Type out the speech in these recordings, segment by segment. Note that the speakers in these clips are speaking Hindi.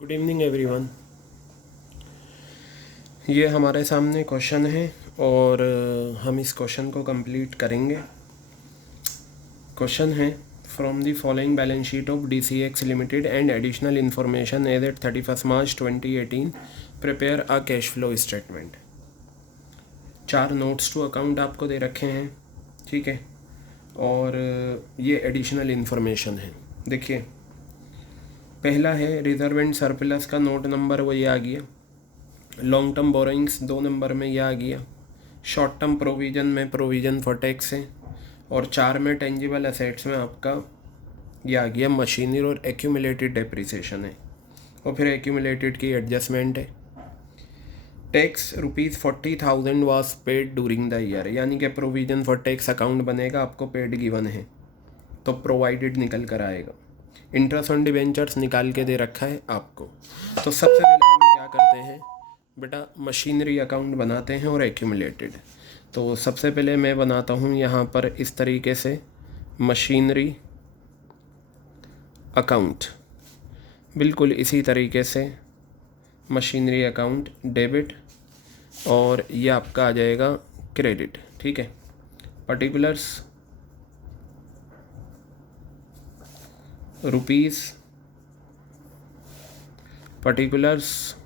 Good evening everyone. ये हमारे सामने क्वेश्चन है और हम इस क्वेश्चन को कंप्लीट करेंगे। क्वेश्चन है from the following balance sheet of DCX limited and additional information as at 31 March 2018 prepare a cash flow statement. 4 notes to account आपको दे रखे हैं, ठीक है, और ये एडिशनल इंफॉर्मेशन है। देखिए, पहला है रिजर्व एंड सरप्लस का नोट नंबर वो ये आ गया। लॉन्ग टर्म बोरोइंग्स 2 नंबर में यह आ गया। शॉर्ट टर्म प्रोविज़न में प्रोविज़न फॉर टैक्स है। और 4 में टेंजिबल असेट्स में आपका यह आ गया मशीनरी और एक्यूमुलेटेड डेप्रिसिएशन है। और फिर एक्यूमुलेटेड की एडजस्टमेंट है। Tax ₹40,000 was paid during the year, यानी कि प्रोविज़न फॉर टैक्स अकाउंट बनेगा, आपको पेड गिवन है तो प्रोवाइडेड निकल कर आएगा। इंटरेस्ट ऑन डिवेंचर्स निकाल के दे रखा है आपको। तो सबसे पहले हम क्या करते हैं बेटा, मशीनरी अकाउंट बनाते हैं और एक्यूमुलेटेड। तो सबसे पहले मैं बनाता हूँ यहाँ पर इस तरीके से मशीनरी अकाउंट, बिल्कुल इसी तरीके से मशीनरी अकाउंट डेबिट, और ये आपका आ जाएगा क्रेडिट, ठीक है। पर्टिकुलर्स रुपीज़, पर्टिकुलर्स,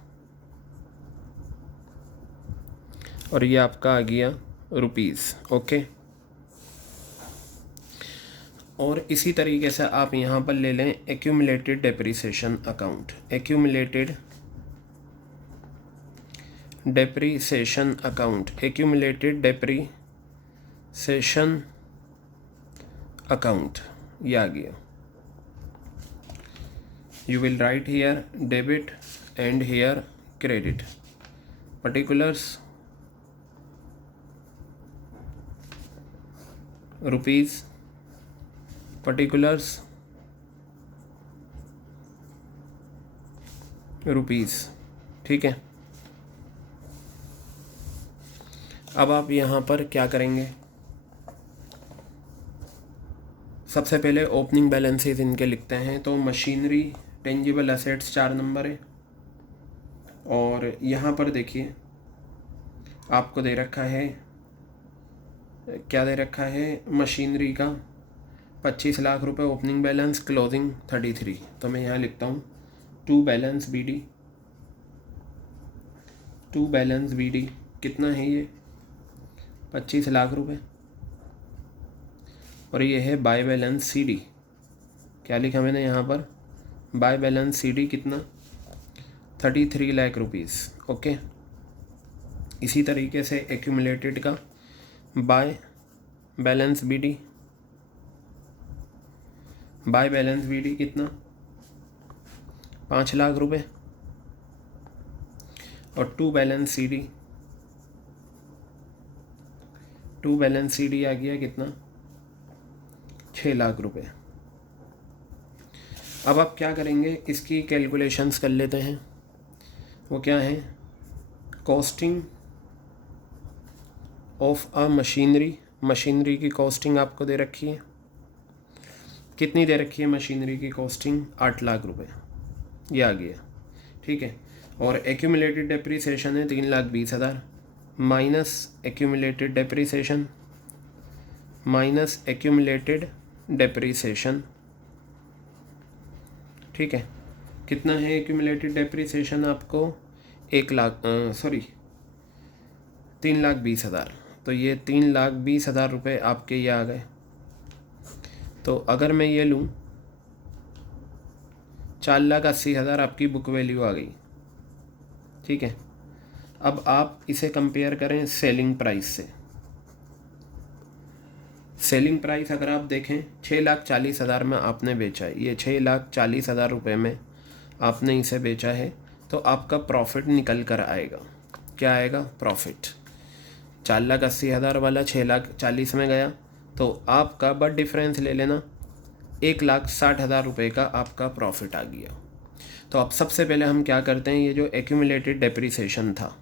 और ये आपका आ गया रुपीज़, ओके। और इसी तरीके से आप यहाँ पर ले लें accumulated depreciation account. Accumulated depreciation account, accumulated depreciation account, ये आ गया। You will write here debit and here credit. Particulars rupees, particulars rupees, ठीक है। अब आप यहाँ पर क्या करेंगे, सबसे पहले ओपनिंग बैलेंसेस इनके लिखते हैं। तो मशीनरी टेंजिबल असेट्स 4 नंबर है। और यहाँ पर देखिए आपको दे रखा है, क्या दे रखा है, मशीनरी का 25 लाख रुपए ओपनिंग बैलेंस, क्लोजिंग 33। तो मैं यहाँ लिखता हूँ टू बैलेंस BD कितना है, ये 25 लाख रुपए। और ये है बाय बैलेंस CD, क्या लिखा मैंने यहाँ पर, बाय बैलेंस CD कितना, 33 लाख रुपीज़, ओके। इसी तरीके से एक्यूमुलेटेड का बाय बैलेंस BD कितना, 5 लाख रुपए। और टू बैलेंस CD आ गया कितना, 6 लाख रुपए। अब आप क्या करेंगे, इसकी कैलकुलेशंस कर लेते हैं। वो क्या है, कॉस्टिंग ऑफ अ मशीनरी की कॉस्टिंग आपको दे रखी है। कितनी दे रखी है मशीनरी की कॉस्टिंग, 8 लाख रुपए, ये आ गया, ठीक है। और एक्यूमुलेटेड डेप्रिसिएशन है 3,20,000, माइनस एक्यूमुलेटेड डेप्रिसिएशन, ठीक है। कितना है एक्यूमुलेटेड डेप्रिसिएशन आपको, 3,20,000। तो ये 3,20,000 रुपये आपके ये आ गए। तो अगर मैं ये लूँ 4,80,000 आपकी बुक वैल्यू आ गई, ठीक है। अब आप इसे कंपेयर करें सेलिंग प्राइस से। सेलिंग प्राइस अगर आप देखें 6,40,000 में आपने बेचा है, ये 6,40,000 रुपये में आपने इसे बेचा है। तो आपका प्रॉफिट निकल कर आएगा, क्या आएगा, प्रॉफिट। 4,80,000 वाला 6,40,000 में गया, तो आपका बट डिफरेंस ले लेना, 1,60,000 रुपये का आपका प्रॉफिट आ गया। तो अब सबसे पहले हम क्या करते हैं, ये जो एक्यूमुलेटेड डेप्रिसिएशन था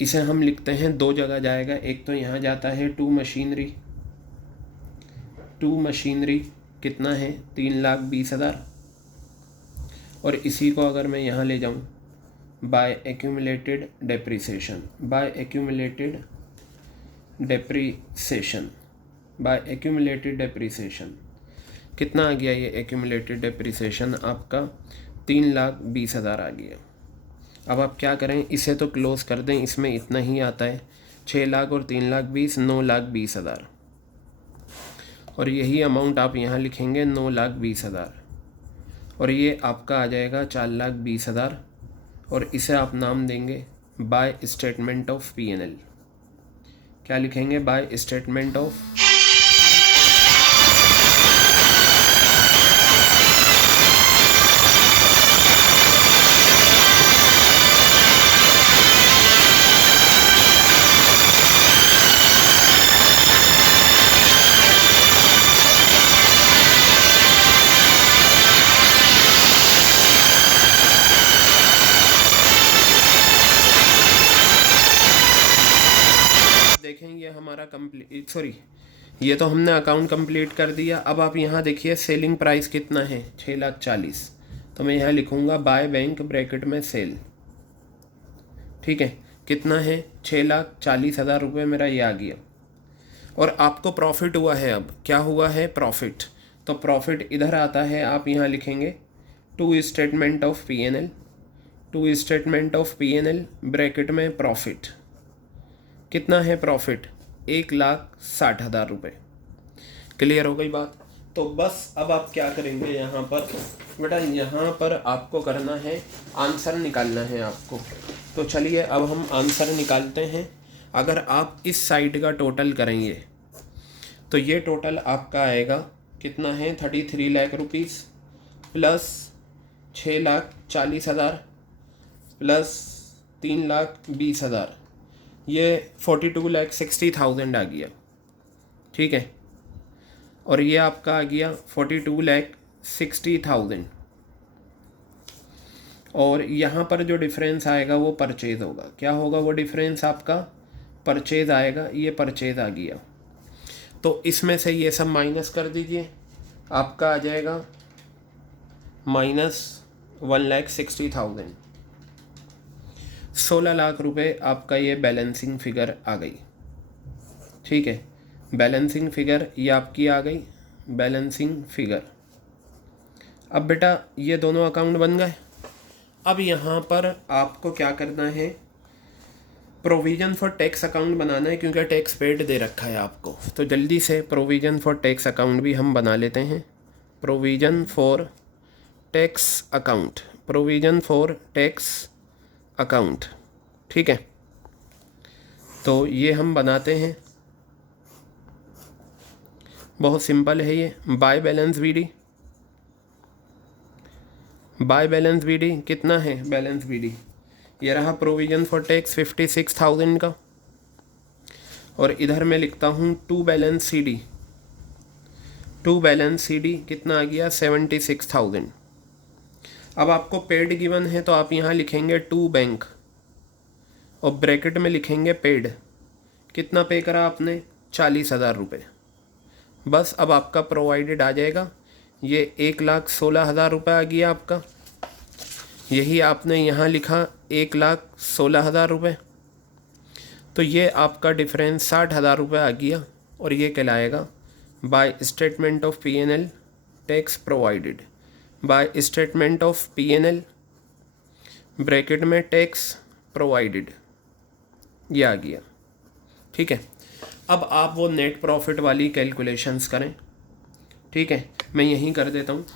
इसे हम लिखते हैं, 2 जगह जाएगा। एक तो यहाँ जाता है टू मशीनरी कितना है, 3,20,000। और इसी को अगर मैं यहाँ ले जाऊँ by accumulated depreciation, by accumulated depreciation, by accumulated depreciation कितना आ गया ये एक्यूमुलेटेड डेप्रिसिएशन आपका 3,20,000 आ गया। अब आप क्या करें, इसे तो क्लोज़ कर दें, इसमें इतना ही आता है 6 लाख और 3,20,000 9,20,000 और यही अमाउंट आप यहाँ लिखेंगे 9,20,000 और ये आपका आ जाएगा 4,20,000 और इसे आप नाम देंगे बाय स्टेटमेंट ऑफ P&L। क्या लिखेंगे? बाय स्टेटमेंट ऑफ देखें ये हमारा कंप्लीट, सॉरी ये तो हमने अकाउंट कंप्लीट कर दिया। अब आप यहाँ देखिए सेलिंग प्राइस कितना है 6,40,000, तो मैं यहाँ लिखूँगा बाय बैंक ब्रैकेट में सेल। ठीक है, कितना है 6,40,000 रुपये मेरा ये आ गया और आपको प्रॉफिट हुआ है। अब क्या हुआ है? प्रॉफिट। तो प्रॉफिट इधर आता है, आप यहाँ लिखेंगे to statement of P&L, to statement of P&L bracket में प्रॉफिट। कितना है प्रॉफिट? 1,60,000 रुपये। क्लियर हो गई बात? तो बस अब आप क्या करेंगे यहाँ पर बेटा, यहाँ पर आपको करना है आंसर निकालना है आपको। तो चलिए अब हम आंसर निकालते हैं। अगर आप इस साइड का टोटल करेंगे तो ये टोटल आपका आएगा कितना है 33 लाख रुपीज़ प्लस 6,40,000 प्लस 3,20,000, ये 42,60,000 आ गया। ठीक है, और ये आपका आ गया 42,60,000 और यहाँ पर जो डिफरेंस आएगा वो परचेज़ होगा। क्या होगा वो डिफरेंस? आपका परचेज़ आएगा, ये परचेज़ आ गया। तो इसमें से ये सब माइनस कर दीजिए, आपका आ जाएगा -1,60,000। 16 लाख रुपए आपका ये बैलेंसिंग फिगर आ गई। ठीक है, बैलेंसिंग फिगर ये आपकी आ गई, बैलेंसिंग फिगर। अब बेटा ये दोनों अकाउंट बन गए। अब यहाँ पर आपको क्या करना है? प्रोविज़न फॉर टैक्स अकाउंट बनाना है, क्योंकि टैक्स पेड दे रखा है आपको। तो जल्दी से प्रोविज़न फॉर टैक्स अकाउंट भी हम बना लेते हैं। Provision for tax account, provision for tax account. ठीक है, तो ये हम बनाते हैं, बहुत सिंपल है ये। By balance BD, by balance BD कितना है? बैलेंस BD ये रहा प्रोविज़न फॉर टैक्स 56,000 का, और इधर मैं लिखता हूँ to balance CD, to balance CD कितना आ गया 76,000। अब आपको पेड गिवन है तो आप यहाँ लिखेंगे टू बैंक और ब्रैकेट में लिखेंगे पेड। कितना पे करा आपने? 40,000 रुपये। बस अब आपका प्रोवाइडेड आ जाएगा, ये 1,16,000 रुपये आ गया आपका। यही आपने यहाँ लिखा 1,16,000 रुपये, तो ये आपका डिफरेंस 60,000 रुपये आ गया और ये कहलाएगा by statement of P&L tax provided. By statement of P&L bracket में टैक्स प्रोवाइडेड, ये आ गया। ठीक है, अब आप वो नेट प्रॉफिट वाली कैलकुलेशंस करें। ठीक है, मैं यहीं कर देता हूँ।